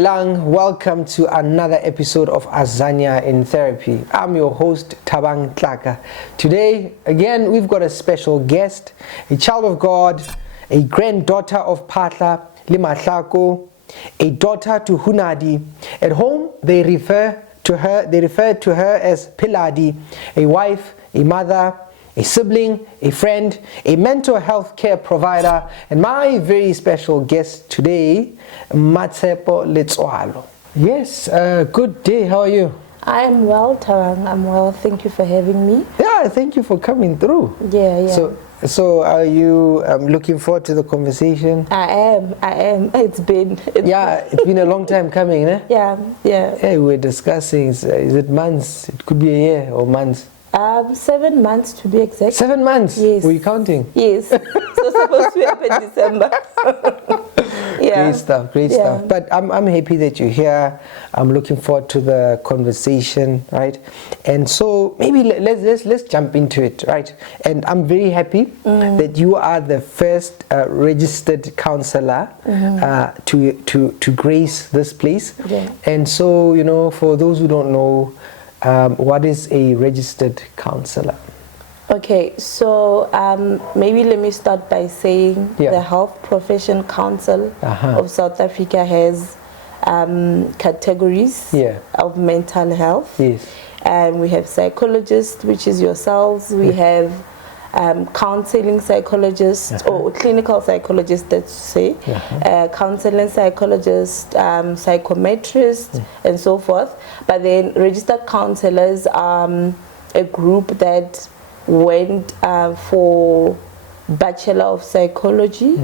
Dumelang, welcome to another episode of Azania in Therapy. I'm your host, Thabang Tlaka. Today, again, we've got a special guest, a child of God, a granddaughter of Patla, Limatlako, a daughter to Hunadi. At home, they refer to her as Piladi, a wife, a mother, a sibling, a friend, a mental health care provider, and my very special guest today, Mmatshepo Letsoalo. Yes, good day. How are you? I am well, Thabang. I'm well. Thank you for having me. Yeah, thank you for coming through. Yeah. So are you looking forward to the conversation? I am. It's been a long time coming, eh? Yeah. Hey, we're discussing, is it months? It could be a year or months. 7 months to be exact. 7 months? Yes. Were you counting? Yes. So supposed to happen December. Yeah. Great stuff. But I'm happy that you're here. I'm looking forward to the conversation, right? And so maybe let's jump into it, right? And I'm very happy that you are the first registered counsellor to grace this place. Yeah. And so, for those who don't know, what is a registered counsellor? Okay, so maybe let me start by saying the Health Profession Council of South Africa has categories of mental health. Yes. We have psychologists, which is yourselves. We have counseling psychologists or clinical psychologists, let's say, counseling psychologists, psychometrists, and so forth. But then registered counselors are a group that went for Bachelor of Psychology,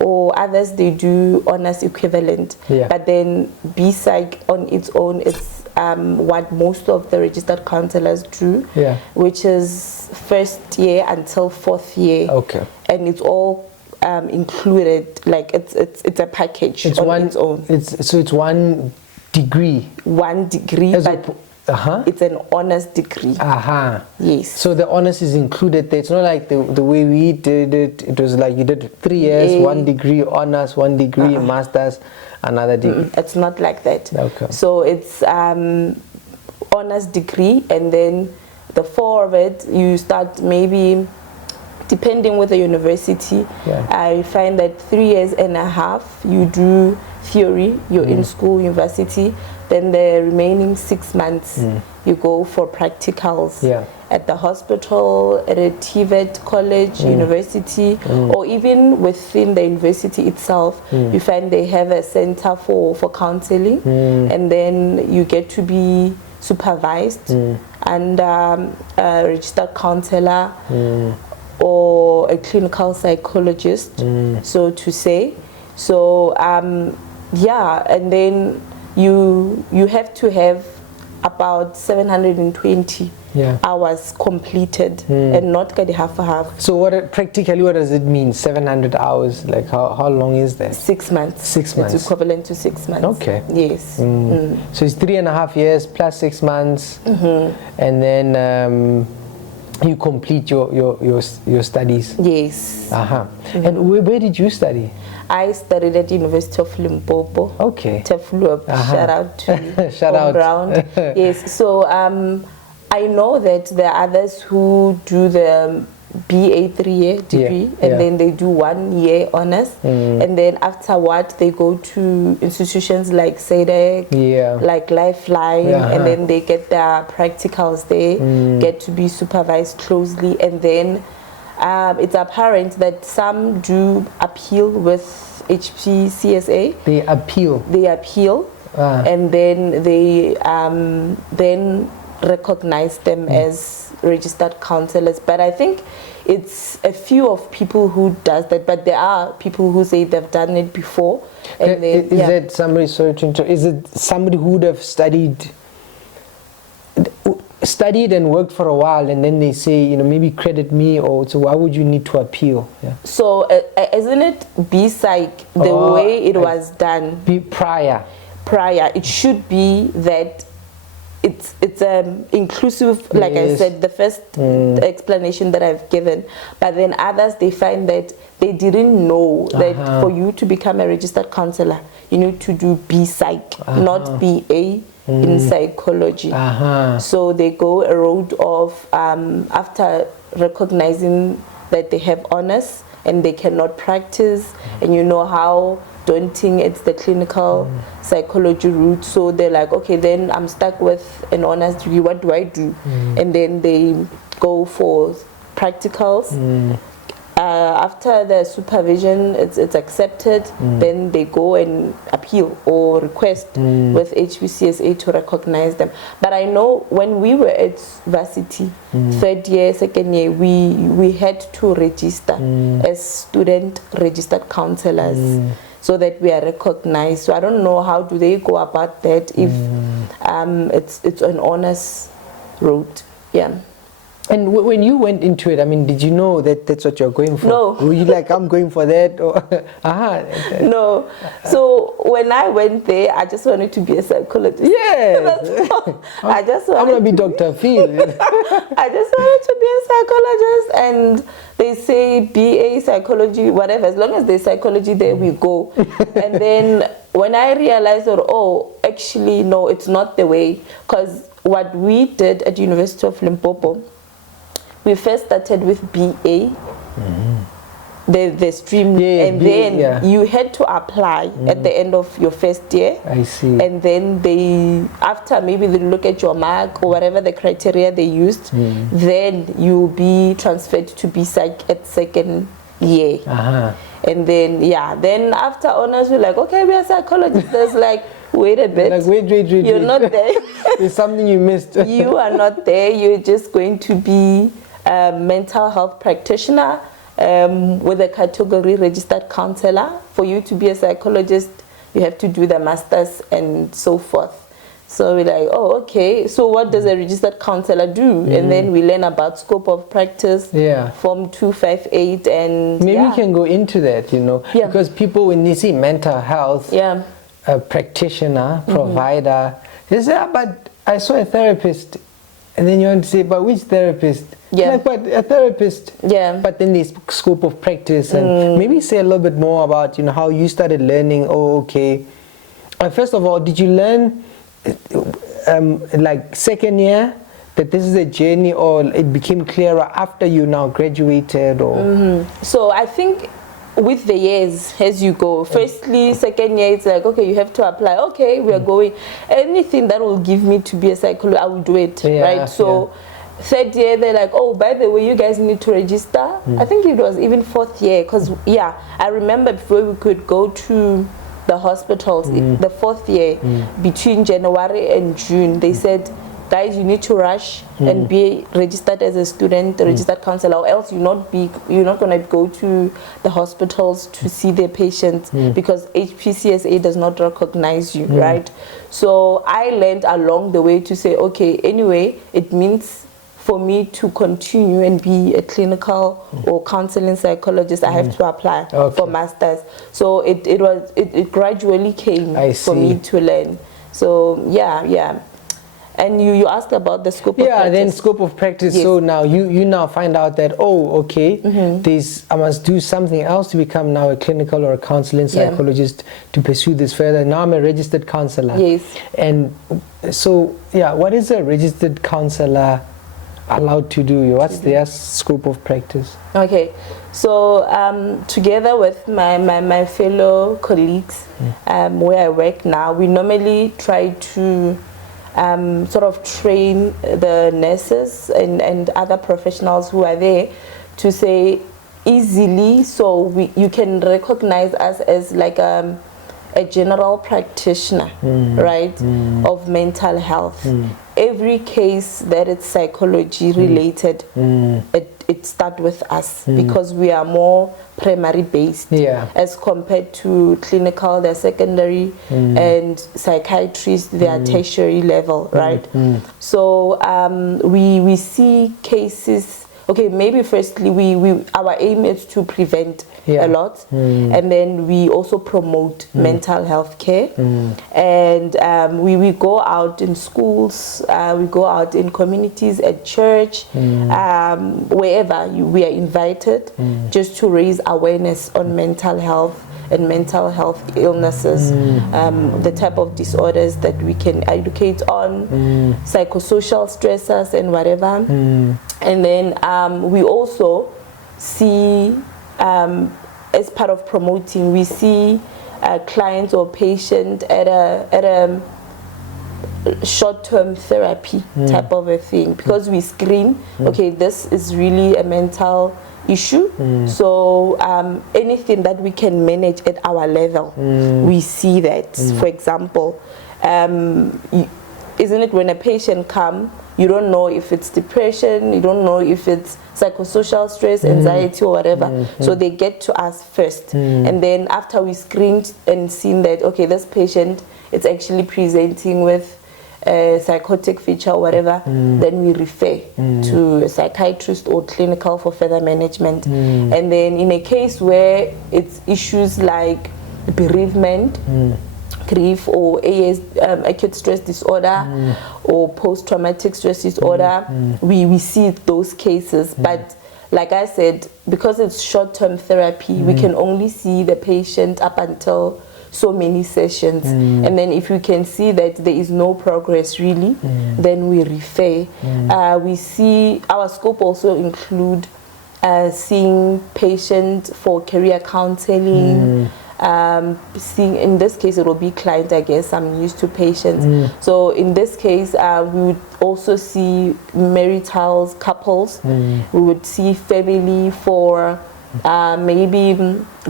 or others they do honors equivalent. But then B-Psych on its own is what most of the registered counselors do, which is first year until 4th year. Okay. And it's all included, like it's a package its own. It's one degree. One degree, but it's an honors degree. Yes. So the honors is included there. It's not like the way we did it. It was like you did 3 years, 1 degree honors, 1 degree masters, another degree. It's not like that. Okay. So it's honors degree, and then the 4 of it, you start maybe, depending with the university, I find that 3.5 years you do theory, you're in school, university, then the remaining 6 months you go for practicals at the hospital, at a TVET college, university, or even within the university itself. You find they have a center for counseling, and then you get to be supervised and a registered counselor or a clinical psychologist, so to say. So and then you have to have about 720 hours completed, and not get half. So practically what does it mean? 700 hours? Like how long is that? 6 months. 6 months. It's equivalent to 6 months. Okay. Yes. So it's 3.5 years plus 6 months, and then you complete your studies. Yes. And where did you study? I studied at University of Limpopo. Okay. Teflup. Shout out to shout out. Ground. Yes. So I know that there are others who do the BA 3-year degree, and then they do 1 year honors, and then afterward they go to institutions like SEDEC, like Lifeline, and then they get their practicals there, get to be supervised closely, and then it's apparent that some do appeal with HPCSA. They appeal, and then they then recognize them as registered counselors. But I think it's a few of people who does that, but there are people who say they've done it before. And is that somebody, is it somebody who would have studied and worked for a while, and then they say, maybe credit me, or so why would you need to appeal? So isn't it B-Psych, the way it was done prior, it should be that it's inclusive, like I said, the first explanation that I've given. But then others, they find that they didn't know that for you to become a registered counsellor, you need to do B-Psych, not BA in psychology. So they go a road of, after recognizing that they have honors and they cannot practice, and you know how daunting it's the clinical psychology route, so they're like, okay, then I'm stuck with an honors degree, what do I do? And then they go for practicals. After the supervision it's accepted, then they go and appeal or request with HPCSA to recognize them. But I know when we were at varsity, third year, second year, we had to register as student registered counselors so that we are recognized. So I don't know how do they go about that if it's an honors route. Yeah. And when you went into it, I mean, did you know that that's what you're going for? No. Were you like, I'm going for that? Or, No. So when I went there, I just wanted to be a psychologist. Yes. I just wanted I'm going to be Dr. Phil. I just wanted to be a psychologist, and they say BA psychology, whatever, as long as there's psychology there, we go. And then when I realized that, oh, actually, no, it's not the way, because what we did at University of Limpopo, we first started with BA, the stream, and then you had to apply at the end of your first year. I see. And then they, after maybe they look at your mark or whatever the criteria they used, then you'll be transferred to B-Psych at second year. And then, then after honors, we're like, okay, we are psychologists. There's like, wait a bit. Like, wait. You're not there. There's something you missed. You are not there. You're just going to be a mental health practitioner with a category registered counselor. For you to be a psychologist, you have to do the masters and so forth. So we're like, oh, okay. So what does a registered counselor do? And then we learn about scope of practice, Form 258, and maybe we can go into that, you know, because people, when they see mental health, a practitioner, provider, they say, but I saw a therapist, and then you want to say, but which therapist? Like, but a therapist. But then there's scope of practice, and maybe say a little bit more about, you know, how you started learning. Oh, okay. First of all, did you learn like second year that this is a journey, or it became clearer after you now graduated? Or So I think with the years as you go, firstly, second year, it's like, okay, you have to apply. Okay, we are going. Anything that will give me to be a psychologist, I will do it, right? So third year, they're like, oh, by the way, you guys need to register. I think it was even fourth year, because I remember before we could go to the hospitals, the fourth year, between January and June, they said, guys, you need to rush and be registered as a student, a registered counselor, or else you're not going to go to the hospitals to see their patients, because HPCSA does not recognize you, right? So I learned along the way to say, okay, anyway, it means for me to continue and be a clinical or counseling psychologist, I have to apply for masters. So it gradually came for me to learn. So and you asked about the scope of practice. Then scope of practice. So now you now find out that, oh, okay, I must do something else to become now a clinical or a counseling psychologist to pursue this further. Now I'm a registered counselor. And so what is a registered counselor allowed to do? What's their scope of practice? Okay, so together with my fellow colleagues where I work now, we normally try to sort of train the nurses and other professionals who are there to say easily, so you can recognize us as like a general practitioner, right, of mental health. Every case that is psychology related, it starts with us, because we are more primary based as compared to clinical, they're secondary, and psychiatrists, they are tertiary level, right? So we see cases, okay, maybe firstly our aim is to prevent a lot, and then we also promote mental health care, and we go out in schools, we go out in communities, at church, wherever we are invited, just to raise awareness on mental health and mental health illnesses, the type of disorders that we can educate on, psychosocial stressors and whatever. And then we also see, as part of promoting, we see clients or patient at a short-term therapy type of a thing, because we screen, okay, this is really a mental issue, so anything that we can manage at our level, we see that. For example, isn't it when a patient comes, you don't know if it's depression, you don't know if it's psychosocial stress, anxiety or whatever, so they get to us first, and then after we screened and seen that, okay, this patient is actually presenting with a psychotic feature or whatever, then we refer to a psychiatrist or clinical for further management. And then in a case where it's issues like bereavement, grief, or AS, acute stress disorder, or post-traumatic stress disorder, we see those cases. But like I said, because it's short-term therapy, we can only see the patient up until so many sessions, and then if we can see that there is no progress really, then we refer. We see our scope also include seeing patients for career counselling, seeing, in this case it will be client, I guess I'm used to patients, so in this case we would also see maritals, couples, we would see family for maybe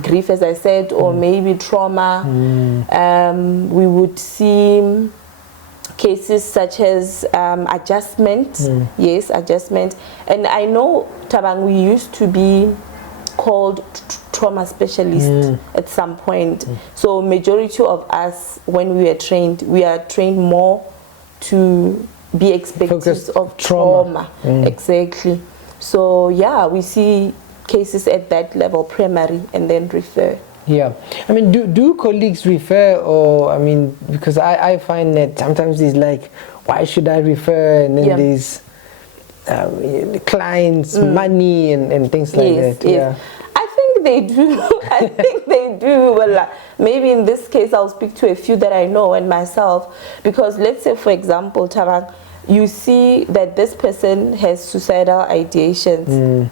grief, as I said, or maybe trauma. We would see cases such as adjustment, yes, adjustment. And I know, Thabang, we used to be called trauma specialist at some point. So majority of us, when we are trained more to be expertise of trauma. Exactly. So yeah, we see cases at that level, primary, and then refer. Yeah, I mean, do colleagues refer, or I mean, because I find that sometimes it's like, why should I refer? And then there's clients, money, and things like that. Yes. I think they do. I think they do. Well, maybe in this case, I'll speak to a few that I know and myself, because let's say, for example, Thabang, you see that this person has suicidal ideations.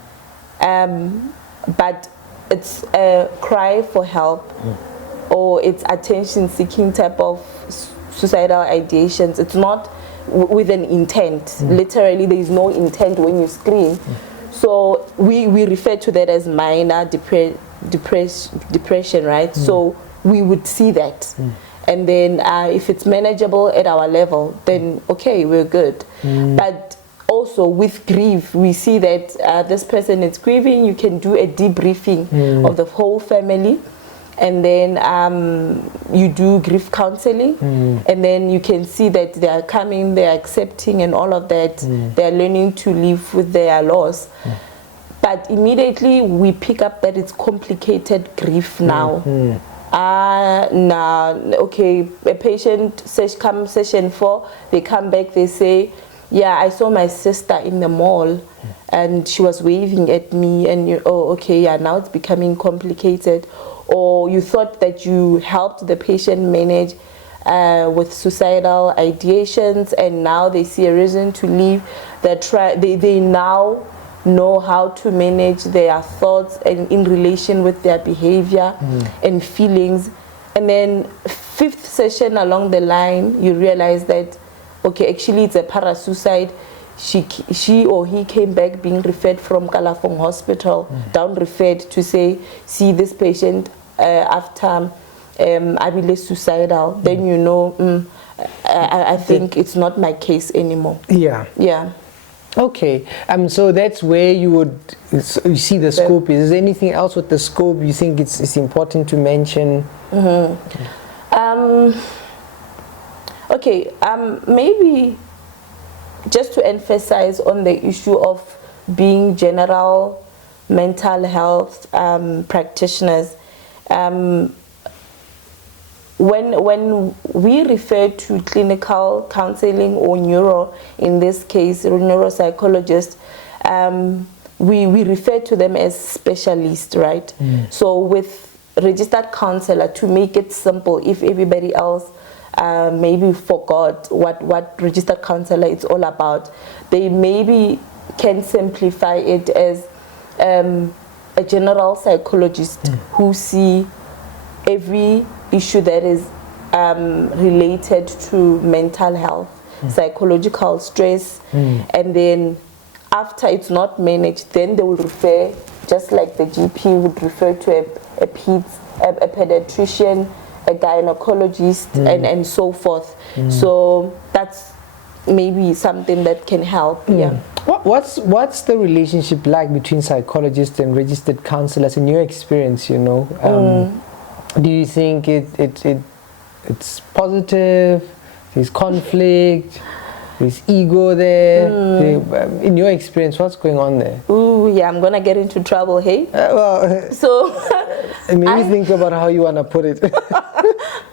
But it's a cry for help, or it's attention-seeking type of suicidal ideations. It's not with an intent. Literally, there is no intent when you screen. So we refer to that as minor depression, right? So we would see that. And then if it's manageable at our level, then okay, we're good. But also with grief, we see that this person is grieving. You can do a debriefing of the whole family, and then you do grief counseling, and then you can see that they are coming, they are accepting and all of that. They are learning to live with their loss. But immediately we pick up that it's complicated grief now. Okay, a patient comes session 4, they come back, they say, yeah, I saw my sister in the mall and she was waving at me, and you, oh, okay, yeah, now it's becoming complicated. Or you thought that you helped the patient manage with suicidal ideations, and now they see a reason to leave. They now know how to manage their thoughts and in relation with their behavior and feelings. And then 5th session along the line, you realize that, okay, actually it's a parasuicide. She or he came back being referred from Kalafong Hospital, down referred to say, see this patient after I believe suicidal. Then you know, I think it's not my case anymore. Yeah. Okay, so that's where you see the scope. Is there anything else with the scope you think it's important to mention? Okay, maybe just to emphasize on the issue of being general mental health practitioners, when we refer to clinical counseling or neuro, in this case, neuropsychologists, we refer to them as specialists, right? So with registered counselor, to make it simple, if everybody else maybe forgot what registered counselor is all about, they maybe can simplify it as a general psychologist who see every issue that is related to mental health, psychological stress, and then after it's not managed, then they will refer, just like the GP would refer to a pediatrician, a gynecologist, and so forth. So that's maybe something that can help. Yeah. What's the relationship like between psychologists and registered counselors in your experience? You know, do you think it's positive? There's conflict. There's ego there. In your experience, what's going on there? Ooh, yeah, I'm gonna get into trouble, hey? So maybe think about how you wanna put it.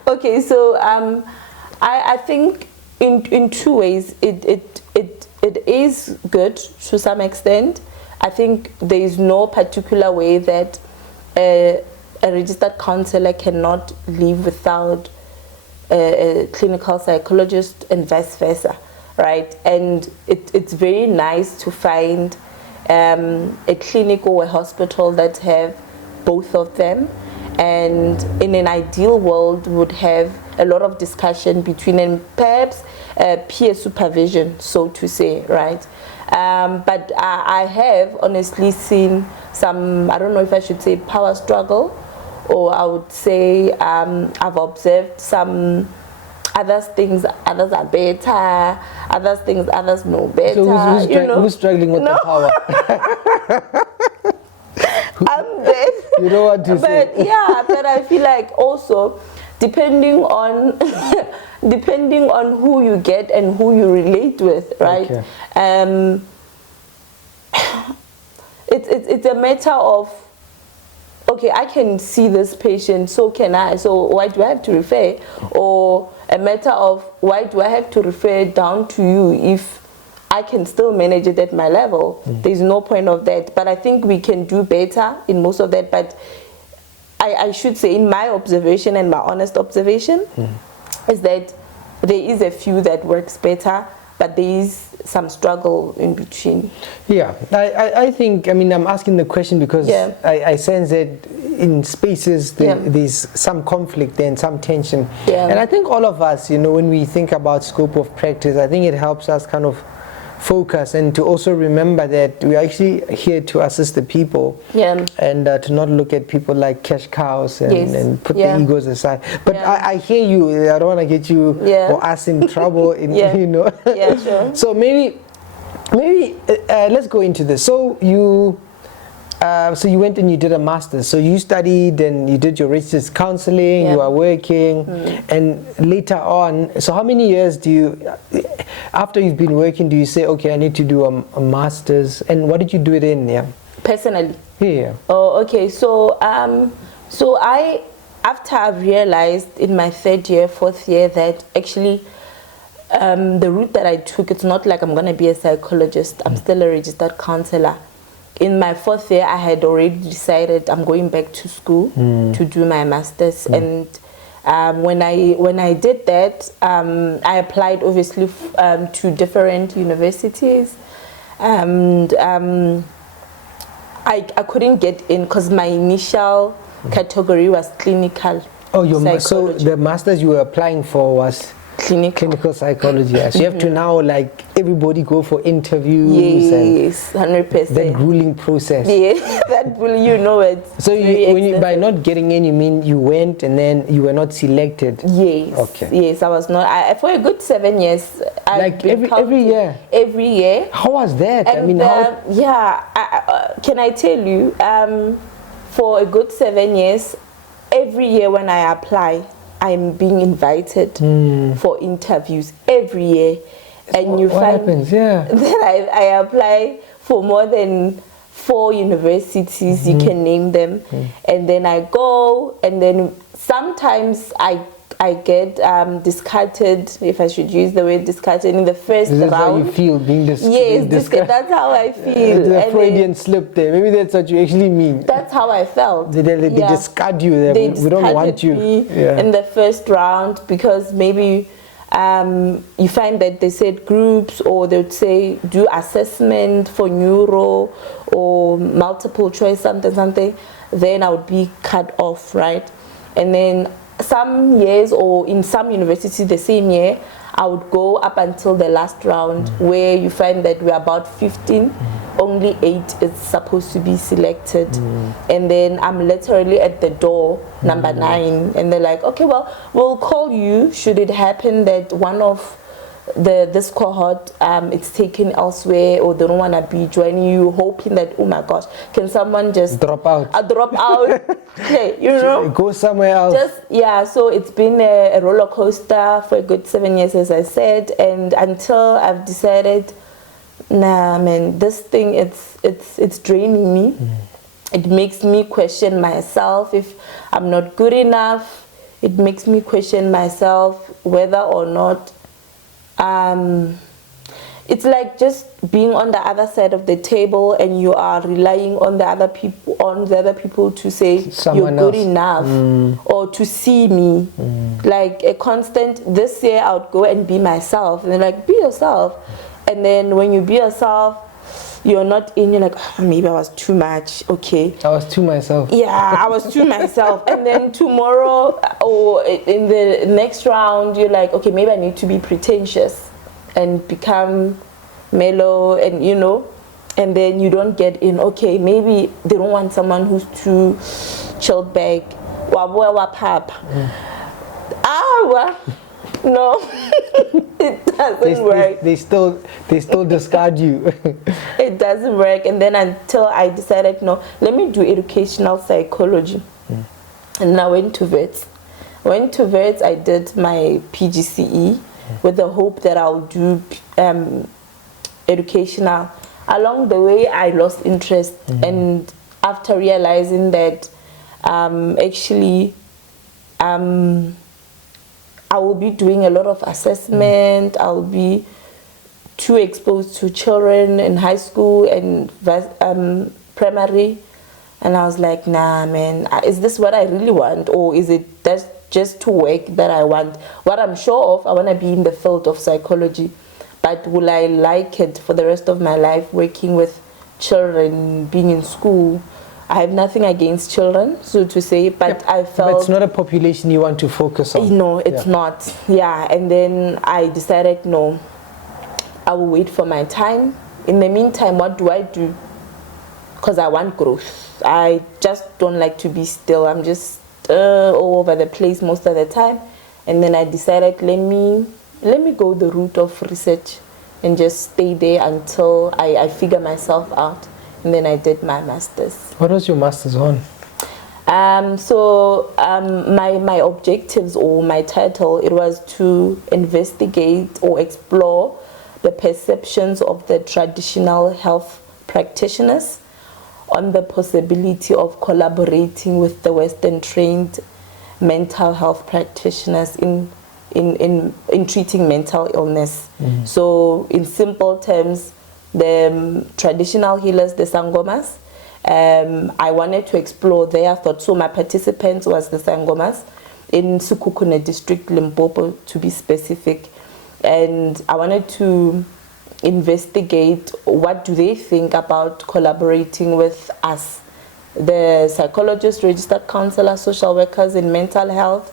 Okay, so I think in two ways it is good to some extent. I think there is no particular way that a registered counselor cannot live without a clinical psychologist and vice versa, right? And it's very nice to find a clinic or a hospital that have both of them, and in an ideal world would have a lot of discussion between, and perhaps peer supervision, so to say, right? But I have honestly seen some, I don't know if I should say power struggle, or I would say I've observed some others things, others are better, others things, others know better. So who's struggling with the power? I'm dead. You know what to say. But yeah, but I feel like also depending on who you get and who you relate with, right? Okay. It's a matter of, okay, I can see this patient, so can I, so why do I have to refer? Or a matter of, why do I have to refer down to you if I can still manage it at my level? There's no point of that. But I think we can do better in most of that. But I should say, in my observation and my honest observation, is that there is a few that works better, but there is some struggle in between. Yeah, I think, I mean, I'm asking the question because I sense that in spaces there's some conflict there and some tension. And I think all of us, you know, when we think about scope of practice, I think it helps us kind of focus and to also remember that we are actually here to assist the people, and to not look at people like cash cows and put the egos aside. But I hear you. I don't want to get you or us in trouble. You know. Yeah, sure. So maybe let's go into this. So you went and you did a master's. So you studied and you did your registered counselling. You are working, and later on. So how many years do you, after you've been working, do you say, okay, I need to do a master's? And what did you do it in? Yeah. Personally. Yeah. Oh, okay. So I, after I realized in my third year, fourth year, that actually the route that I took, it's not like I'm gonna be a psychologist. I'm still a registered counselor. In my fourth year, I had already decided I'm going back to school to do my master's. And when I did that, I applied obviously to different universities, and I couldn't get in because my initial category was clinical. Oh, so the master's you were applying for was clinical psychology. So you have to now, like, everybody go for interviews. Yes, 100%. That grueling process. Yeah, that you know it. So by not getting in, you mean you went and then you were not selected? Yes. Okay. Yes, I was not. For a good 7 years. Like every year? Every year. How was that? And, I mean, how? Yeah, can I tell you, for a good 7 years, every year when I apply, I'm being invited for interviews every year, and what happens? Yeah. Then I apply for more than 4 universities, you can name them. And then I go, and then sometimes I get discarded, if I should use the word discarded, in the first round. Is that how you feel, being Yes, that's how I feel. The Freudian slip there. Maybe that's what you actually mean. That's how I felt. They discard you there. We don't want you. In the first round because maybe you find that they said groups, or they would say do assessment for neuro or multiple choice something. Then I would be cut off, right? And then some years, or in some universities the same year, I would go up until the last round, where you find that we're about 15, only 8 is supposed to be selected. And then I'm literally at the door, number 9, and they're like, okay, well, we'll call you should it happen that one of this cohort it's taken elsewhere, or they don't want to be joining you, hoping that, oh my gosh, can someone just drop out? Drop out. Okay, you know, go somewhere else. So it's been a roller coaster for a good 7 years, as I said, and until I've decided, nah, man, this thing it's draining me. It makes me question myself if I'm not good enough. It makes me question myself whether or not it's like just being on the other side of the table, and you are relying on the other people to say someone you're good else. enough, or to see me. Like a constant, this year I would go and be myself, and they're like, be yourself. And then when you be yourself, you're not in, you're like, oh, maybe I was too much. Okay, I was too myself. Yeah, I was too myself. And then tomorrow, or in the next round, you're like, okay, maybe I need to be pretentious and become mellow, and you know, and then you don't get in. Okay, maybe they don't want someone who's too chilled back. No, it doesn't work. They still discard you. It doesn't work. And then until I decided, no, let me do educational psychology. And then I went to Wits. I did my PGCE with the hope that I'll do educational. Along the way, I lost interest, and after realizing that actually I will be doing a lot of assessment, I'll be too exposed to children in high school and primary, and I was like, nah, man, is this what I really want, or is it that's just to work that I want? What I'm sure of, I want to be in the field of psychology, but will I like it for the rest of my life, working with children, being in school? I have nothing against children, so to say, but I felt... But it's not a population you want to focus on. No, it's not. Yeah, and then I decided, no, I will wait for my time. In the meantime, what do I do? Because I want growth. I just don't like to be still. I'm just all over the place most of the time. And then I decided, let me go the route of research and just stay there until I figure myself out. And then I did my master's. What was your master's on? My objectives, or my title, it was to investigate or explore the perceptions of the traditional health practitioners on the possibility of collaborating with the Western trained mental health practitioners in treating mental illness. So in simple terms, the traditional healers, the Sangomas, I wanted to explore their thoughts. So my participants was the Sangomas in Sekhukhune district, Limpopo to be specific. And I wanted to investigate what do they think about collaborating with us, the psychologists, registered counselors, social workers in mental health,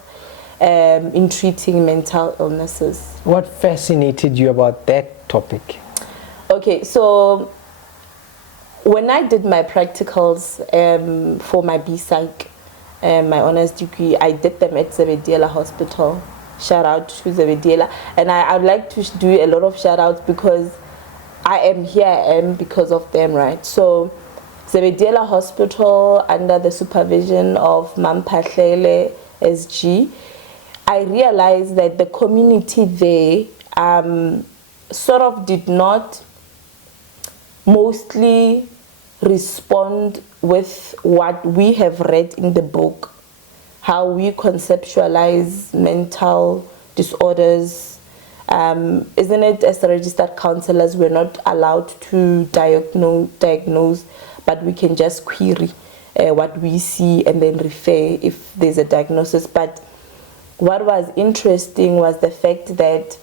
in treating mental illnesses. What fascinated you about that topic? Okay, so when I did my practicals for my B-Psych, my honors degree, I did them at Zebediela Hospital. Shout out to Zebediela. And I'd like to do a lot of shout outs because I am because of them, right? So Zebediela Hospital, under the supervision of Mmatshepo SG, I realized that the community there sort of did not mostly respond with what we have read in the book, how we conceptualize mental disorders. Isn't it, as registered counselors, we're not allowed to diagnose, but we can just query what we see and then refer if there's a diagnosis. But what was interesting was the fact that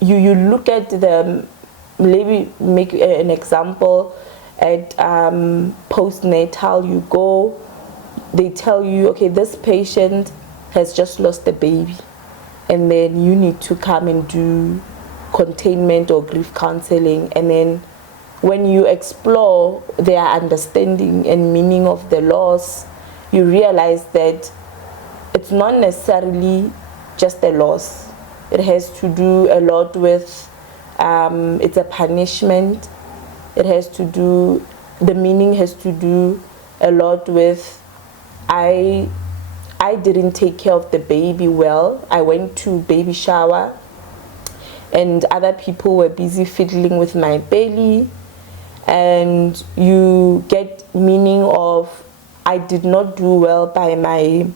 you look at maybe make an example at postnatal, you go, they tell you, okay, this patient has just lost a baby, and then you need to come and do containment or grief counseling. And then when you explore their understanding and meaning of the loss, you realize that it's not necessarily just a loss. It has to do a lot with, it's a punishment. It has to do, the meaning has to do a lot with, I didn't take care of the baby well. I went to baby shower and other people were busy fiddling with my belly. And you get meaning of, I did not do well by my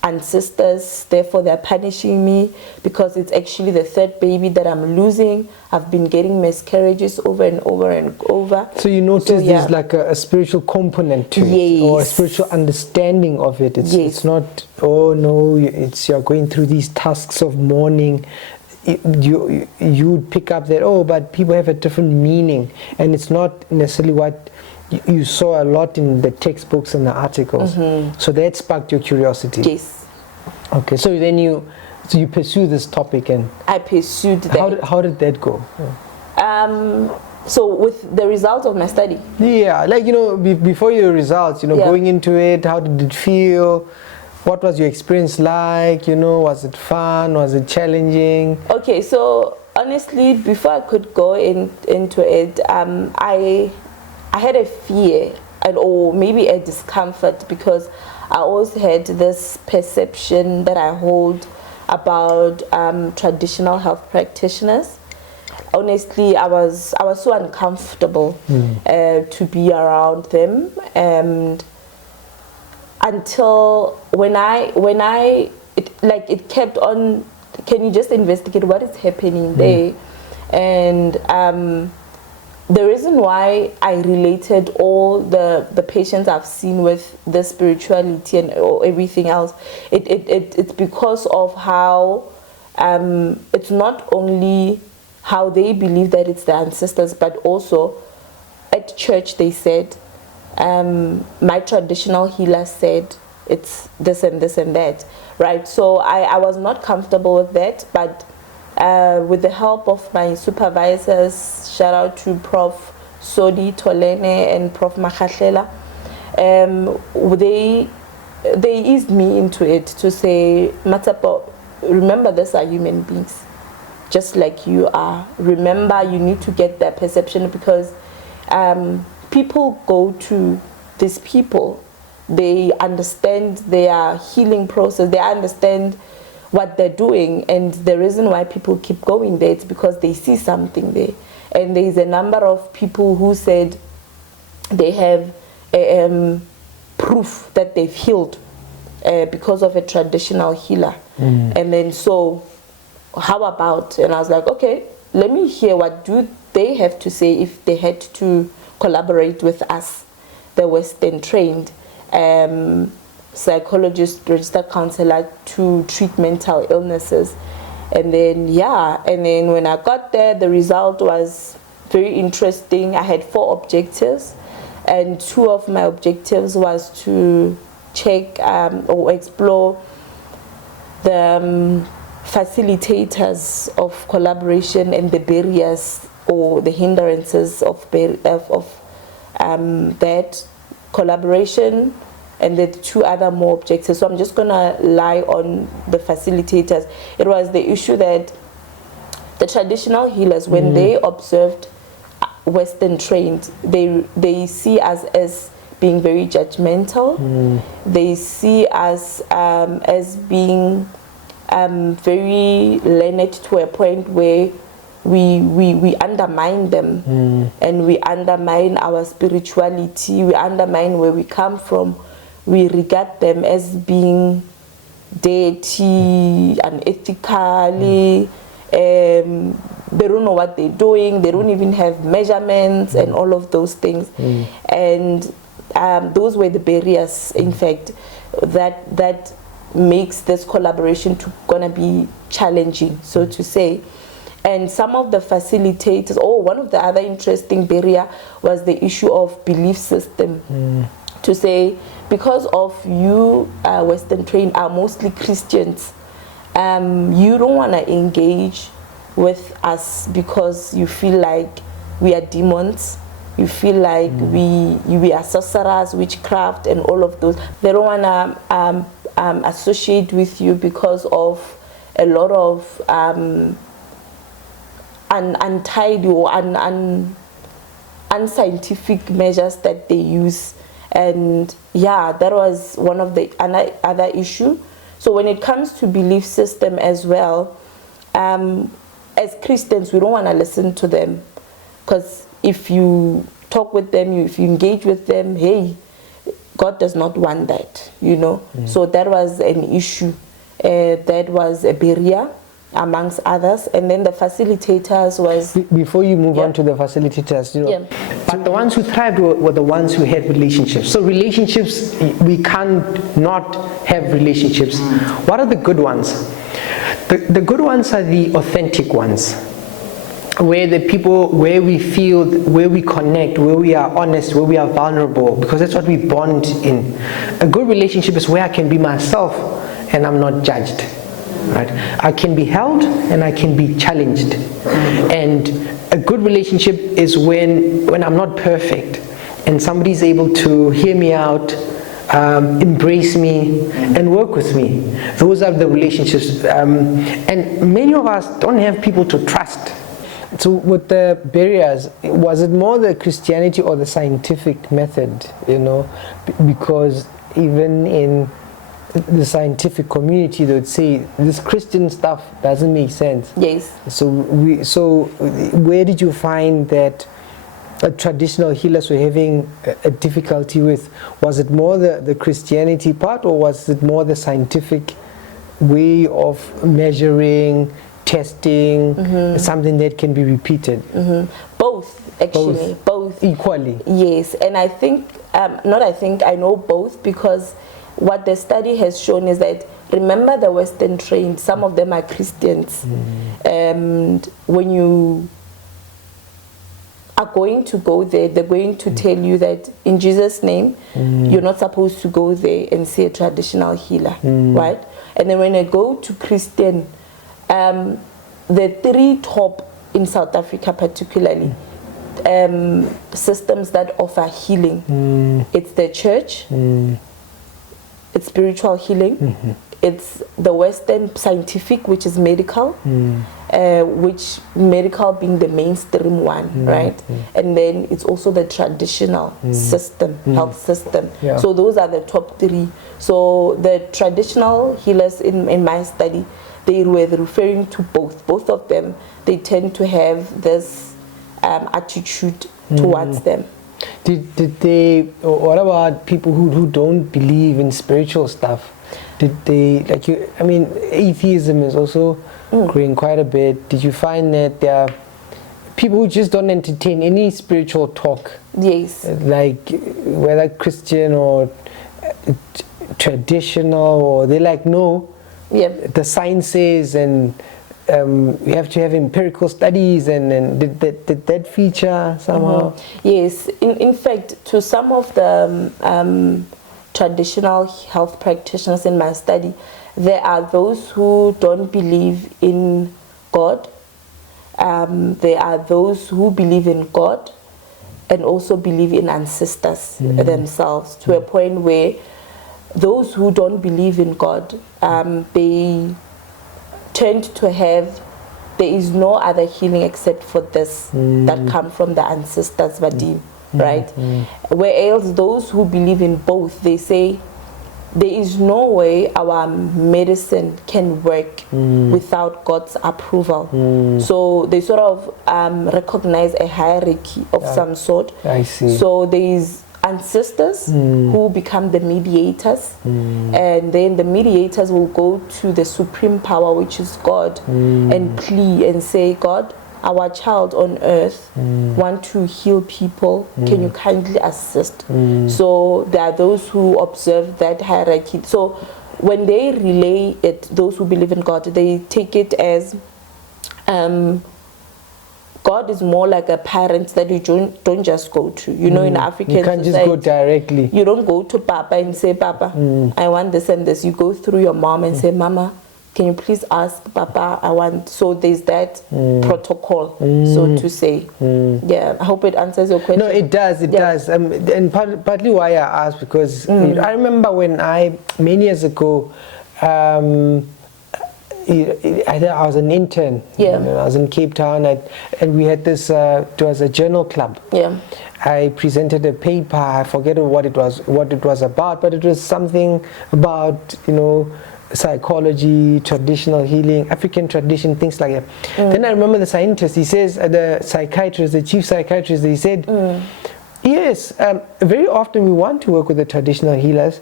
ancestors, therefore they're punishing me because it's actually the third baby that I'm losing. I've been getting miscarriages over and over and over. So you notice there's like a spiritual component to it, or a spiritual understanding of it. It's not, oh no, you're going through these tasks of mourning. You would pick up that, oh, but people have a different meaning, and it's not necessarily what you saw a lot in the textbooks and the articles. So that sparked your curiosity. Yes. Okay, so then you pursue this topic, and I pursued that. How did that go? So with the results of my study. Yeah, like, you know, before your results, you know, going into it, how did it feel? What was your experience like? You know, was it fun? Was it challenging? Okay, so honestly, before I could go into it, I had a fear or maybe a discomfort because I always had this perception that I hold about traditional health practitioners. Honestly, I was so uncomfortable to be around them, and until when it kept on, can you just investigate what is happening there? And the reason why I related all the patients I've seen with the spirituality and everything else, it's because of how it's not only how they believe that it's their ancestors, but also at church they said, my traditional healer said it's this and this and that, right? So I was not comfortable with that, but with the help of my supervisors, shout out to Prof. Sodi Tolene and Prof. Makhatlela, they eased me into it to say, Mmatshepo, remember, these are human beings, just like you are. Remember, you need to get that perception, because people go to these people, they understand their healing process, they understand what they're doing, and the reason why people keep going there is because they see something there. And there is a number of people who said they have proof that they've healed because of a traditional healer. And then so how about, and I was like, okay, let me hear what do they have to say if they had to collaborate with us, the Western trained psychologist, registered counselor, to treat mental illnesses. And then when I got there, the result was very interesting. I had 4 objectives, and 2 of my objectives was to check or explore the facilitators of collaboration and the barriers or the hindrances of that collaboration, and the 2 other more objectives. So I'm just gonna lie on the facilitators. It was the issue that the traditional healers, when they observed Western trained, they see us as being very judgmental. They see us as being very learned to a point where we undermine them, and we undermine our spirituality, we undermine where we come from, we regard them as being dirty, unethically, they don't know what they're doing, they don't even have measurements and all of those things. And those were the barriers, in fact, that makes this collaboration gonna be challenging, so to say. And some of the facilitators, one of the other interesting barrier was the issue of belief system. To say, because of you Western trained are mostly Christians, you don't want to engage with us because you feel like we are demons, you feel like we are sorcerers, witchcraft and all of those. They don't want to associate with you because of a lot of untidy or unscientific measures that they use. And yeah, that was one of the other issue. So when it comes to belief system as well, as Christians, we don't want to listen to them, because if you talk with them, if you engage with them, hey, God does not want that, you know. So that was an issue, that was a barrier amongst others. And then the facilitators was... Before you move on to the facilitators, you know, but the ones who thrived were the ones who had relationships. So relationships, we can't not have relationships. What are the good ones? The good ones are the authentic ones, where the people, where we feel, where we connect, where we are honest, where we are vulnerable, because that's what we bond in. A good relationship is where I can be myself and I'm not judged. Right? I can be held and I can be challenged. And a good relationship is when I'm not perfect and somebody's able to hear me out, embrace me and work with me. Those are the relationships. And many of us don't have people to trust. So with the barriers, was it more the Christianity or the scientific method, you know? Because even in the scientific community, they would say this Christian stuff doesn't make sense. Yes. So where did you find that traditional healers were having a difficulty with? Was it more the Christianity part, or was it more the scientific way of measuring, testing, something that can be repeated? Both, actually. Both. Equally? Yes. And I think, I know both, because what the study has shown is that, remember the Western trained, some of them are Christians. And when you are going to go there, they're going to tell you that in Jesus' name, you're not supposed to go there and see a traditional healer, right? And then when I go to Christian, the three top in South Africa particularly, systems that offer healing, it's the church, it's spiritual healing, it's the Western scientific, which is medical, which medical being the mainstream one, right? And then it's also the traditional system, health system. So those are the top three. So the traditional healers in my study, they were referring to both of them. They tend to have this attitude towards them. Did they, what about people who don't believe in spiritual stuff? Did they, like you, I mean, atheism is also growing quite a bit. Did you find that there are people who just don't entertain any spiritual talk? Yes. Like, whether Christian or traditional, or they're like, no, the science says, and we have to have empirical studies, and did that feature somehow? Yes, in fact, to some of the traditional health practitioners in my study, there are those who don't believe in God. There are those who believe in God and also believe in ancestors themselves, to a point where those who don't believe in God, they tend to have, there is no other healing except for this that come from the ancestors, Vadim, right? Whereas those who believe in both, they say there is no way our medicine can work without God's approval. So they sort of recognize a hierarchy of some sort. I see. So there is ancestors who become the mediators, and then the mediators will go to the supreme power, which is God, and plea and say, God, our child on earth want to heal people, can you kindly assist? So there are those who observe that hierarchy. So when they relay it, those who believe in God, they take it as God is more like a parent that you don't just go to. You know, in African you can't society, just go directly. You don't go to Papa and say, Papa, I want this and this. You go through your mom and say, Mama, can you please ask Papa, I want. So there's that protocol, so to say. Yeah, I hope it answers your question. No, it does, it does. And partly why I asked, because I remember when many years ago, I was an intern. Yeah. I was in Cape Town, and we had this, it was a journal club. Yeah. I presented a paper, I forget what it was about, but it was something about, psychology, traditional healing, African tradition, things like that. Then I remember the scientist, he says, the psychiatrist, the chief psychiatrist, he said, yes, very often we want to work with the traditional healers,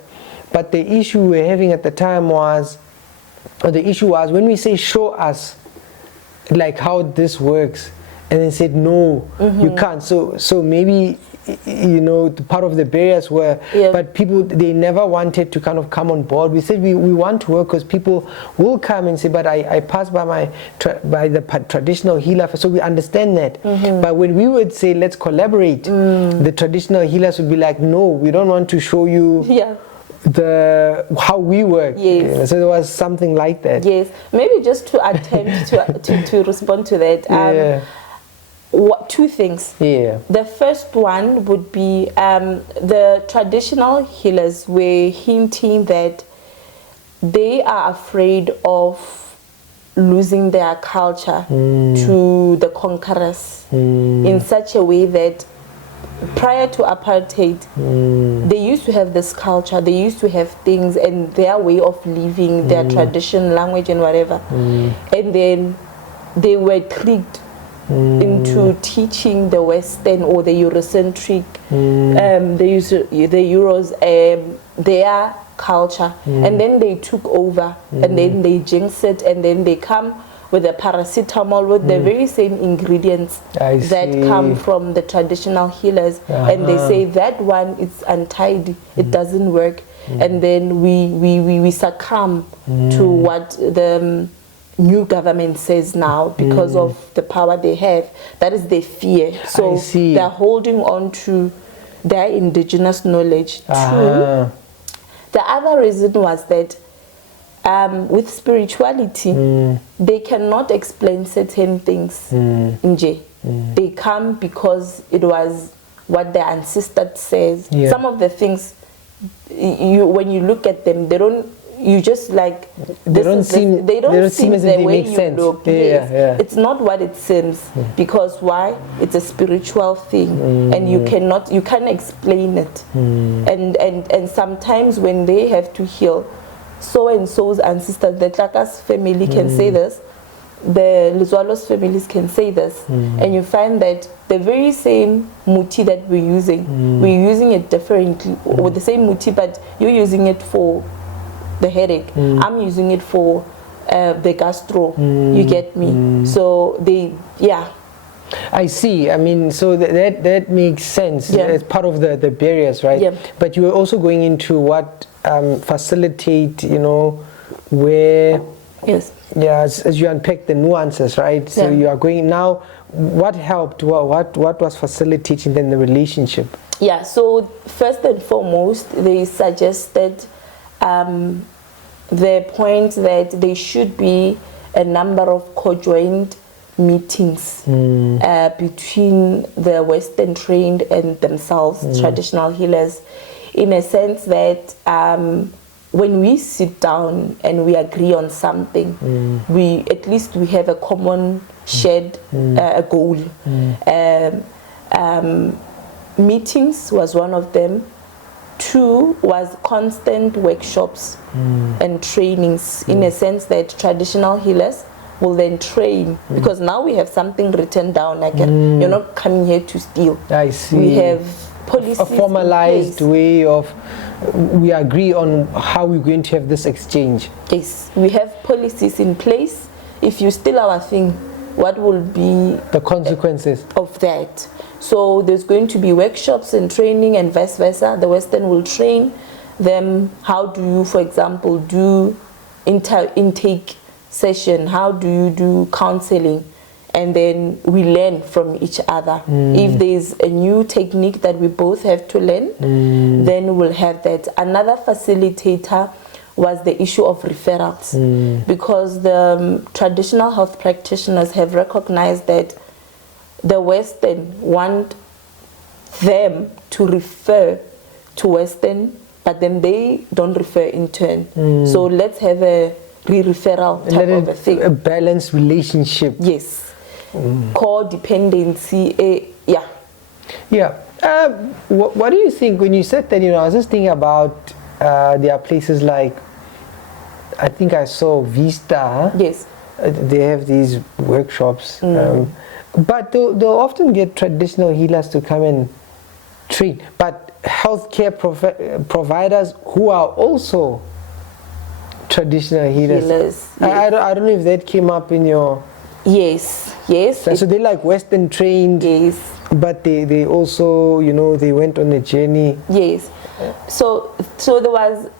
but the issue we're having at the time was, the issue was when we say show us like how this works, and they said no, you can't. So maybe part of the barriers were, but people, they never wanted to kind of come on board. We said we want to work because people will come and say, but I pass by the traditional healer, so we understand that. But when we would say let's collaborate, the traditional healers would be like, no, we don't want to show you how we work. Yes. So there was something like that. Yes, maybe just to attempt to respond to that. Two things. Yeah. The first one would be the traditional healers were hinting that they are afraid of losing their culture to the conquerors in such a way that prior to apartheid, they used to have this culture, they used to have things and their way of living, their tradition, language and whatever. And then they were tricked into teaching the Western or the Eurocentric, the Euros, their culture. And then they took over and then they jinx it, and then they come with the paracetamol with the very same ingredients that come from the traditional healers, and they say that one is untidy, it doesn't work, and then we succumb to what the new government says now because of the power they have. That is their fear. So they're holding on to their indigenous knowledge. True. The other reason was that with spirituality, they cannot explain certain things in J. They come because it was what their ancestor says. Some of the things, when you look at them, they don't. You just like they don't seem as the if they way make you sense. look. It's not what it seems, because why? It's a spiritual thing, and you can't explain it. And sometimes when they have to heal, so and so's ancestors, the Tlaka's family can say this, the Letsoalo's families can say this, and you find that the very same muti that we're using it differently, with the same muti, but you're using it for the headache, I'm using it for the gastro. You get me? So I see. I mean, so that makes sense. It's part of the barriers, right? But you were also going into what facilitate, where as you unpack the nuances, right? So you are going now. What helped? What was facilitating then the relationship? So first and foremost, they suggested the point that there should be a number of co-joined meetings between the Western trained and themselves, traditional healers, in a sense that when we sit down and we agree on something, we have a common shared goal. Meetings was one of them. 2 was constant workshops and trainings, in a sense that traditional healers will then train, because now we have something written down, like you're not coming here to steal. I see. We have policies, a formalized way of, we agree on how we're going to have this exchange. Yes, we have policies in place. If you steal our thing, what will be the consequences of that? So there's going to be workshops and training and vice versa. The Western will train them. How do you, for example, do intake session? How do you do counseling? And then we learn from each other. If there's a new technique that we both have to learn, then we'll have that. Another facilitator was the issue of referrals, because the traditional health practitioners have recognized that the Western want them to refer to Western, but then they don't refer in turn. So let's have a referral type of a thing. A balanced relationship. Yes. Codependency. Yeah. What do you think when you said that? I was just thinking about there are places like, I think I saw Vista. Yes. They have these workshops, but they'll often get traditional healers to come and train. But healthcare providers who are also traditional healers. Yes. I don't know if that came up in your. Yes. So they're like Western trained. Yes. But they also, they went on a journey. Yes. So there was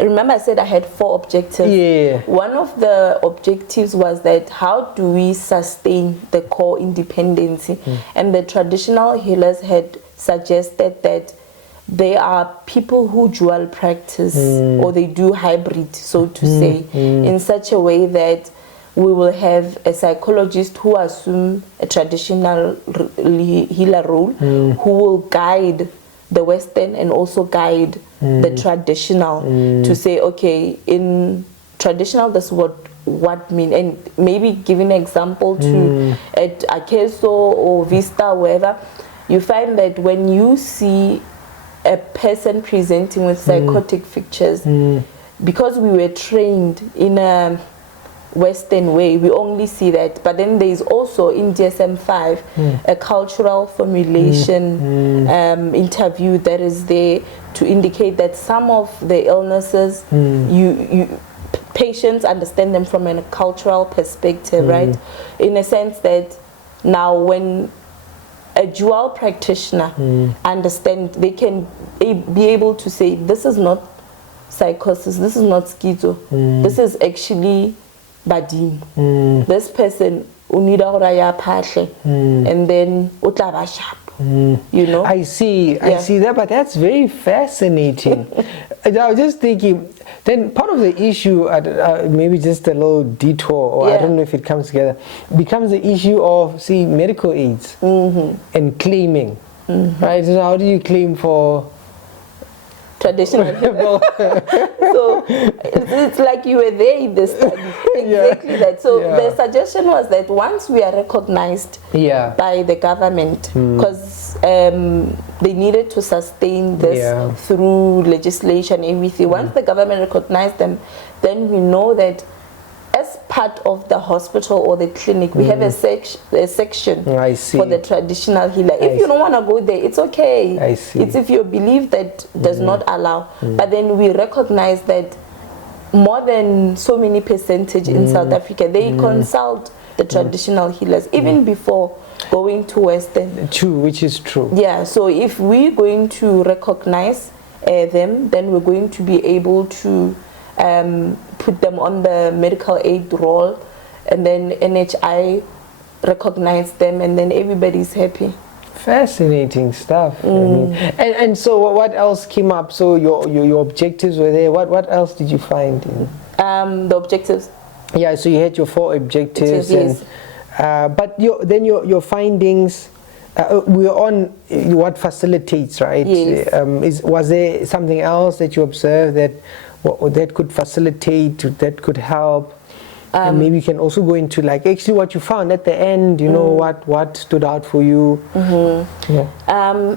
remember I said I had 4 objectives. Yeah. One of the objectives was that how do we sustain the core independency? And the traditional healers had suggested that there are people who dual practice or they do hybrid, so to say, in such a way that we will have a psychologist who assume a traditional healer role, who will guide the Western and also guide the traditional to say, okay, in traditional, that's what mean, and maybe giving an example to at Akeso or Vista, wherever, you find that when you see a person presenting with psychotic features, because we were trained in a Western way, we only see that. But then there is also in DSM-5 a cultural formulation interview that is there to indicate that some of the illnesses patients understand them from a cultural perspective, right? In a sense that now when a dual practitioner understand, they can be able to say, this is not psychosis, this is not schizo, this is actually bading. This person unida horaya phahle and then utla sharp. I see that, but that's very fascinating. I was just thinking, then part of the issue, maybe just a little detour, or I don't know if it comes together, becomes the issue of, see, medical aids and claiming, right? So how do you claim for traditional? So it's like you were there in the study. Exactly that. So the suggestion was that once we are recognized by the government, because they needed to sustain this through legislation, everything. Once the government recognized them, then we know that as part of the hospital or the clinic, we have a section for the traditional healer. If you don't want to go there, it's okay. It's if your belief that does not allow. But then we recognize that more than so many percentage in South Africa, they consult the traditional healers even before going to Western. True, which is true. Yeah, so if we're going to recognize them, then we're going to be able to put them on the medical aid roll, and then NHI recognize them, and then everybody's happy. Fascinating stuff. I mean, and so what else came up? So your objectives were there. What else did you find? The objectives. Yeah, so you had your 4 objectives, yes. But your findings. We're on what facilitates, right? Yes. Was there something else that you observed that could facilitate, that could help? And maybe you can also go into like actually what you found at the end, what stood out for you.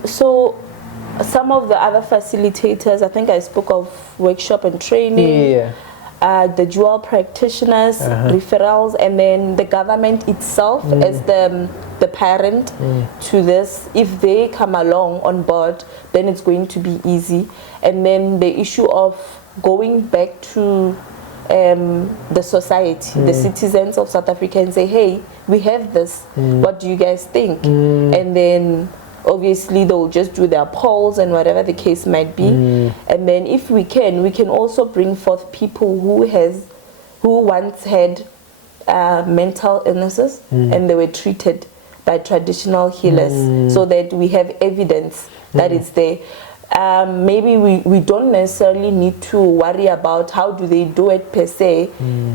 So some of the other facilitators, I think I spoke of workshop and training. Yeah. The dual practitioners, referrals, and then the government itself as the parent to this. If they come along on board, then it's going to be easy. And then the issue of going back to the society, the citizens of South Africa, and say, hey, we have this. What do you guys think? And then obviously they'll just do their polls and whatever the case might be. And then if we can also bring forth people who once had mental illnesses and they were treated by traditional healers, so that we have evidence that it's there. Maybe we don't necessarily need to worry about how do they do it per se.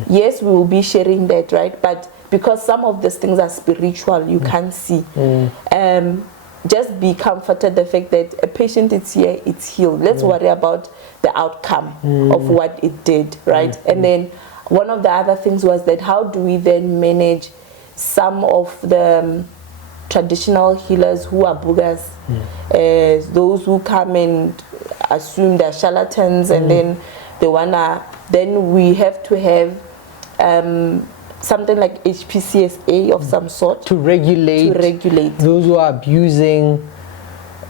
Yes, we will be sharing that, right? But because some of these things are spiritual, you can't see. Just be comforted the fact that a patient is here, it's healed. Let's worry about the outcome of what it did, right? And then one of the other things was that how do we then manage some of the traditional healers who are boogers, those who come and assume they're charlatans, and then then we have to have something like HPCSA of some sort to regulate those who are abusing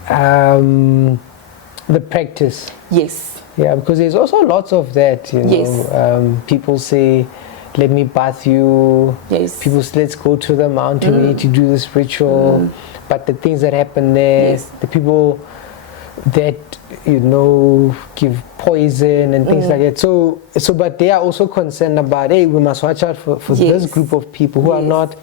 the practice. Yes. Yeah, because there's also lots of that, you know. Yes. People say, let me bath you. Yes. People say, let's go to the mountain, we need to do this ritual. But the things that happen there, Yes. the people that, you know, give poison and things like that. So but they are also concerned about, hey, we must watch out for Yes. this group of people who are not,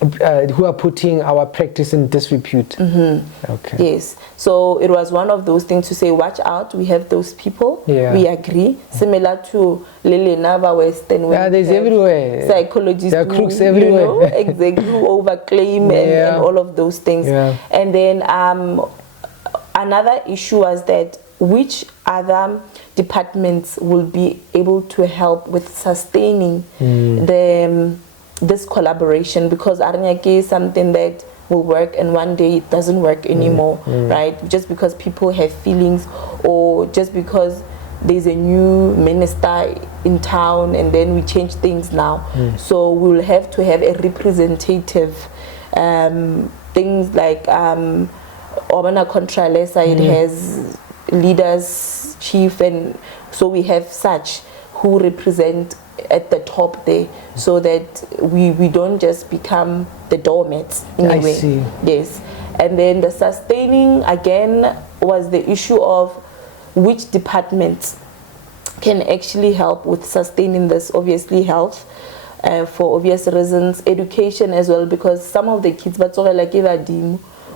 who are putting our practice in disrepute. Okay. Yes. So it was one of those things to say, watch out, we have those people. Yeah. We agree. Similar to Lily Nava Western. Yeah, there's everywhere. Psychologists. There are crooks everywhere. You know, exactly, who overclaim and all of those things. Yeah. And then another issue was that which other departments will be able to help with sustaining this collaboration, because Azania is something that will work and one day it doesn't work anymore, right? Just because people have feelings, or just because there's a new minister in town and then we change things now. So we'll have to have a representative things like Obana Contralesa, it has leaders, chief, and so we have such who represent at the top there, so that we don't just become the doormats in a way. see. Yes. And then the sustaining again was the issue of which departments can actually help with sustaining this. Obviously health, for obvious reasons, education as well, because some of the kids, but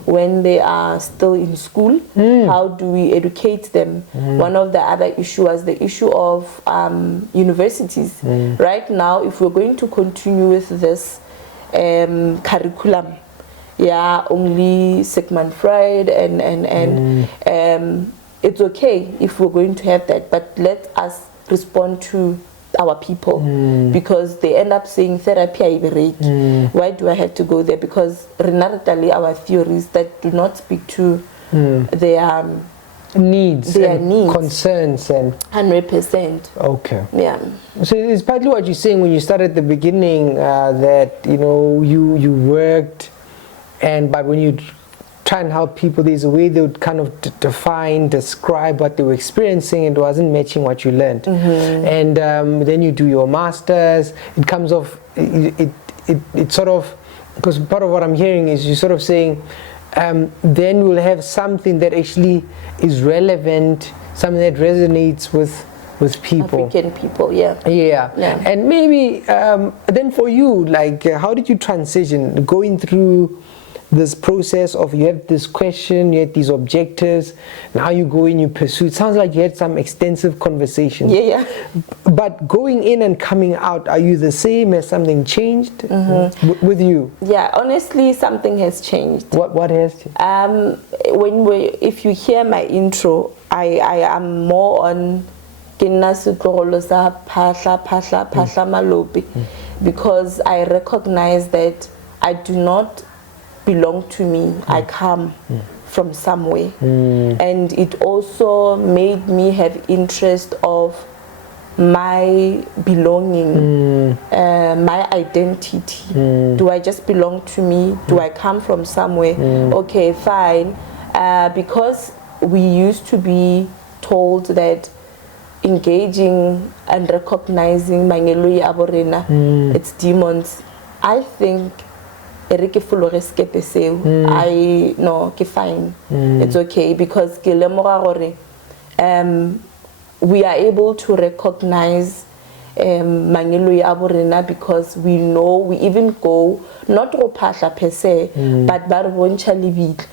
when they are still in school, how do we educate them? One of the other issues was the issue of universities. Right now, if we're going to continue with this curriculum, only Sigmund Freud and it's okay if we're going to have that, but let us respond to our people, because they end up saying therapy why do I have to go there? Because our theories that do not speak to their needs, concerns, and 100%. Okay. Yeah. So it's partly what you're saying when you started at the beginning, that you know you worked, but when you try and help people, there's a way they would kind of describe what they were experiencing, and it wasn't matching what you learned. And then you do your masters, it comes off, it sort of, because part of what I'm hearing is you sort of saying, then we'll have something that actually is relevant, something that resonates with people. African people, yeah. And maybe then for you, like how did you transition going through this process of, you have this question, you had these objectives, now you go in, you pursue. It sounds like you had some extensive conversations. But going in and coming out, are you the same? Has something changed with you? Yeah, honestly, something has changed. What has changed? If you hear my intro, I am more on because I recognize that I do not belong to me. I come from somewhere. And it also made me have interest of my belonging, my identity. Do I just belong to me? Do I come from somewhere? Okay, fine. Because we used to be told that engaging and recognizing Mangelo Aborena, it's demons. I think I no, fine. It's okay, because we are able to recognize Mangelo Aborena because we know, we even go not to Pasha per se, but Barboncha Livit.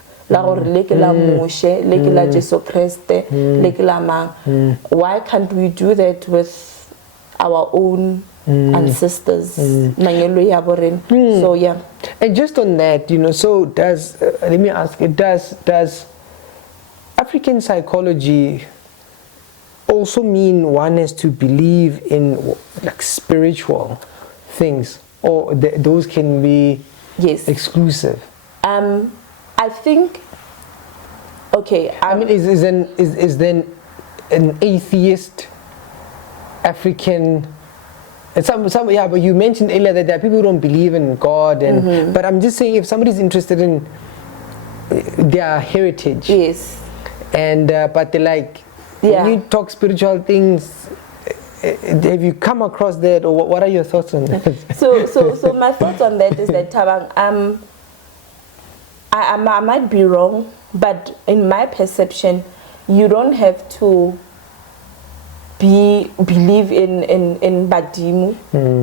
Why can't we do that with our own ancestors? So yeah. And just on that, so does let me ask you, does African psychology also mean one has to believe in like spiritual things, or those can be exclusive? I think, okay. I mean, is then an atheist African? Yeah, but you mentioned earlier that there are people who don't believe in God, and but I'm just saying, if somebody's interested in their heritage, and but they like when you talk spiritual things, have you come across that, or what are your thoughts on that? So my thoughts on that is that Thabang, I might be wrong, but in my perception, you don't have to believe in Badimu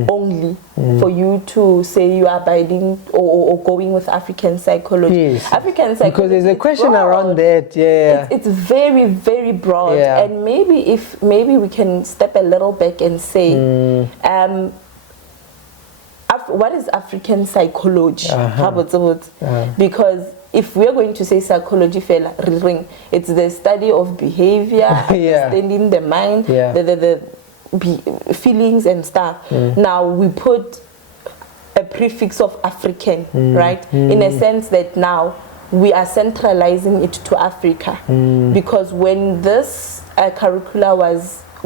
only for you to say you are abiding or going with African psychology. Yes. African psychology, because there's a question around that. It's very, very broad, and maybe we can step a little back and say, what is African psychology? Because if we're going to say psychology, it's the study of behavior, understanding the mind, the feelings and stuff. Now we put a prefix of African, right? In a sense that now we are centralizing it to Africa, because when this curricula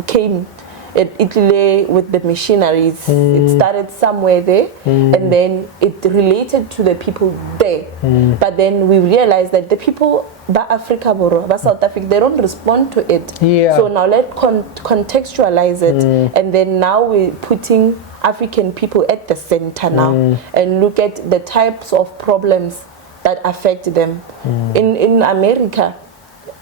came in Italy with the missionaries, it started somewhere there, and then it related to the people there. But then we realized that the people ba Africa, ba South Africa, they don't respond to it. So now let's contextualize it, and then now we're putting African people at the center now, and look at the types of problems that affect them. In America,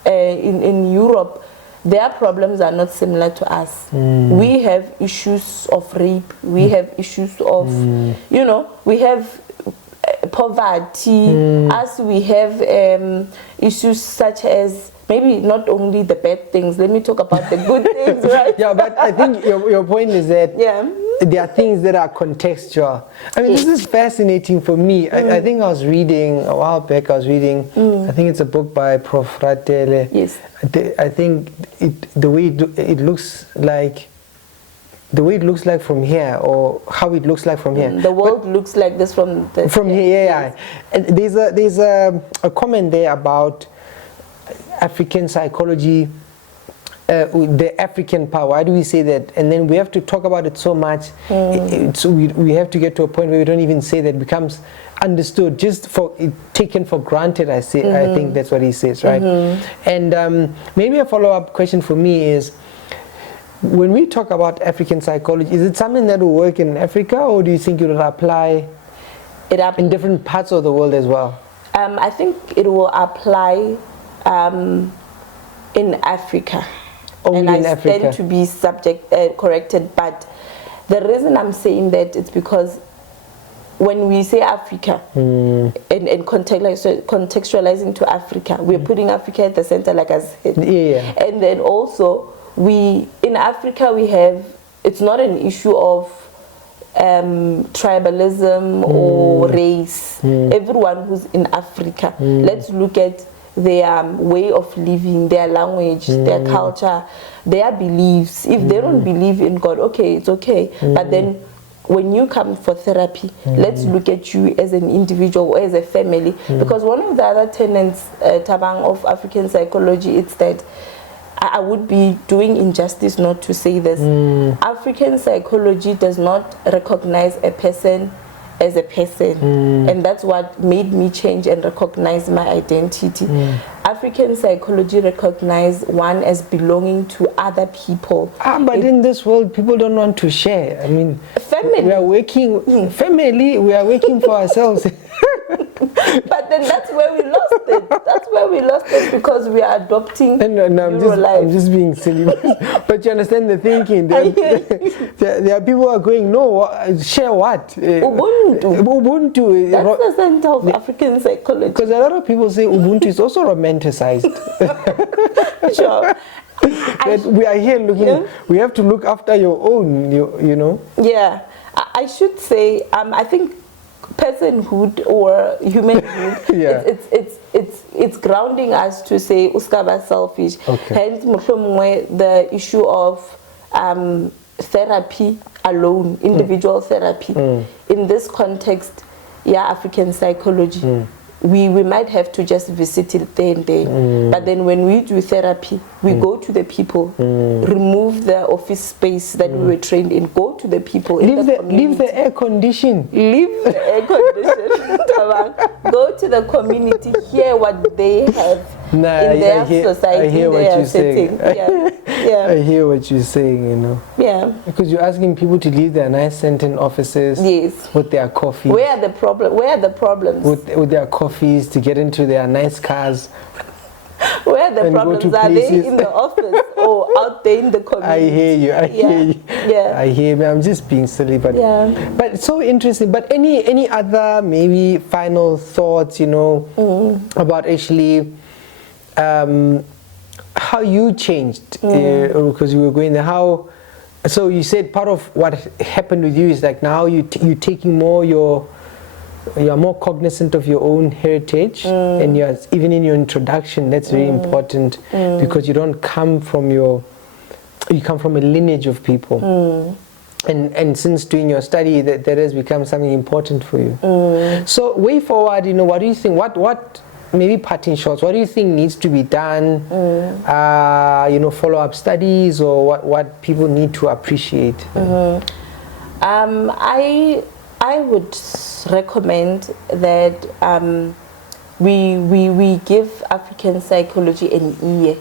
in Europe, their problems are not similar to us. We have issues of rape, we have issues of, we have poverty, as we have issues such as, maybe not only the bad things, let me talk about the good things, right? Yeah, but I think your point is that there are things that are contextual. I mean, this is fascinating for me. I think I was reading, a while back, I think it's a book by Prof. Ratele. Yes. I think the way it looks like from here, or how it looks like from here. The world looks like this from here. And there's a comment there about African psychology, the African power. Why do we say that? And then we have to talk about it so much. So we have to get to a point where we don't even say that, it becomes understood, just taken for granted. I think that's what he says, right? And maybe a follow-up question for me is, when we talk about African psychology, is it something that will work in Africa, or do you think it will apply in different parts of the world as well? I think it will apply in Africa. Only and in I Africa. stand to be corrected, but the reason I'm saying that is because when we say Africa and contextualizing to Africa, we're putting Africa at the center, like I said. And then also in Africa we have, it's not an issue of tribalism or race. Everyone who's in Africa, let's look at their way of living, their language, their culture, their beliefs. If they don't believe in God, okay, it's okay. But then when you come for therapy, let's look at you as an individual or as a family. Because one of the other tenets, Thabang, of African psychology, it's that I would be doing injustice not to say this. African psychology does not recognize a person as a person, and that's what made me change and recognize my identity. African psychology recognizes one as belonging to other people. But in this world, people don't want to share. I mean, family. We are working, family, we are working for ourselves. But then that's where we lost it. That's where we lost it, because we are adopting No, I'm just being silly. But you understand the thinking. There are people who are going, no, share what? Ubuntu. That's the center of African psychology. Because a lot of people say Ubuntu is also romanticized. Sure. That we are here looking, we have to look after your own, you know? Yeah. I should say, I think personhood or humanhood, it's grounding us to say uskaba selfish. Hence the issue of therapy alone, individual therapy. In this context, African psychology, we might have to just visit it there and there. But then when we do therapy, we go to the people, remove the office space that we were trained in, go to the people. Leave the air condition. Leave the air condition. Go to the community, hear what they have in their society. I hear what you're saying. Yeah. I hear what you're saying, you know. Yeah. Because you're asking people to leave their nice scented offices with their coffee. Where are the problems? With their coffees, to get into their nice cars. Where are the problems? Are they in the office or out there in the community? I hear you. I hear you. Yeah. I hear you. I'm just being silly, but it's so interesting. But any other maybe final thoughts, you know, about actually how you changed, because you were going there. So you said part of what happened with you is like now you're taking more you're more cognizant of your own heritage, and even in your introduction, that's very important, because you don't come from you come from a lineage of people. And since doing your study, that has become something important for you. So way forward, you know, what do you think? What maybe parting shots? What do you think needs to be done? You know, follow-up studies, or what people need to appreciate. I would recommend that we give African psychology an ear.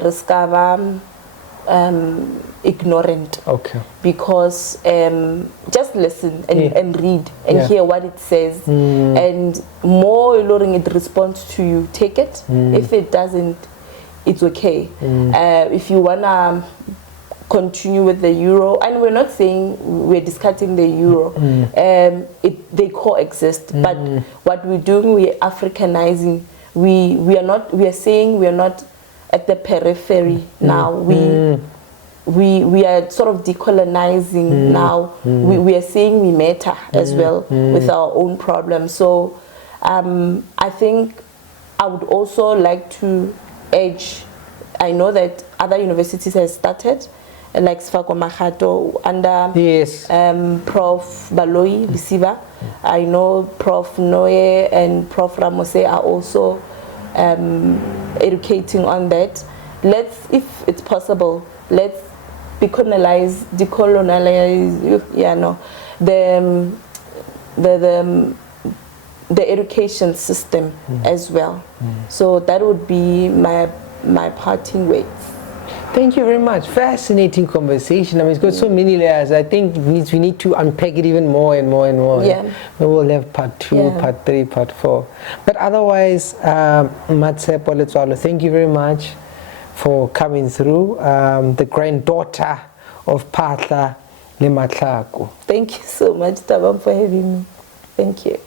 Riskava ignorant. Okay. Because just listen and read and hear what it says, and more learning it responds to you. Take it. If it doesn't, it's okay. If you wanna continue with the euro, and we're not saying we're discarding the euro, they coexist, but what we're doing, we're Africanizing. We are saying we are not at the periphery now. We are sort of decolonizing now. We are saying we matter as well with our own problems. So I think I would also like to urge, I know that other universities have started, like Sfako Mahato under Prof. Baloi Lisiba. I know Prof. Noe and Prof. Ramose are also educating on that. If it's possible, let's decolonize the education system as well. So that would be my parting words. Thank you very much. Fascinating conversation. I mean, it's got so many layers. I think we need to unpack it even more and more and more. Yeah. Maybe we'll have part 2, part 3, part 4. But otherwise, Mmatshepo Letsoalo, thank you very much for coming through. The granddaughter of Patla le Matlako. Thank you so much, Thabang, for having me. Thank you.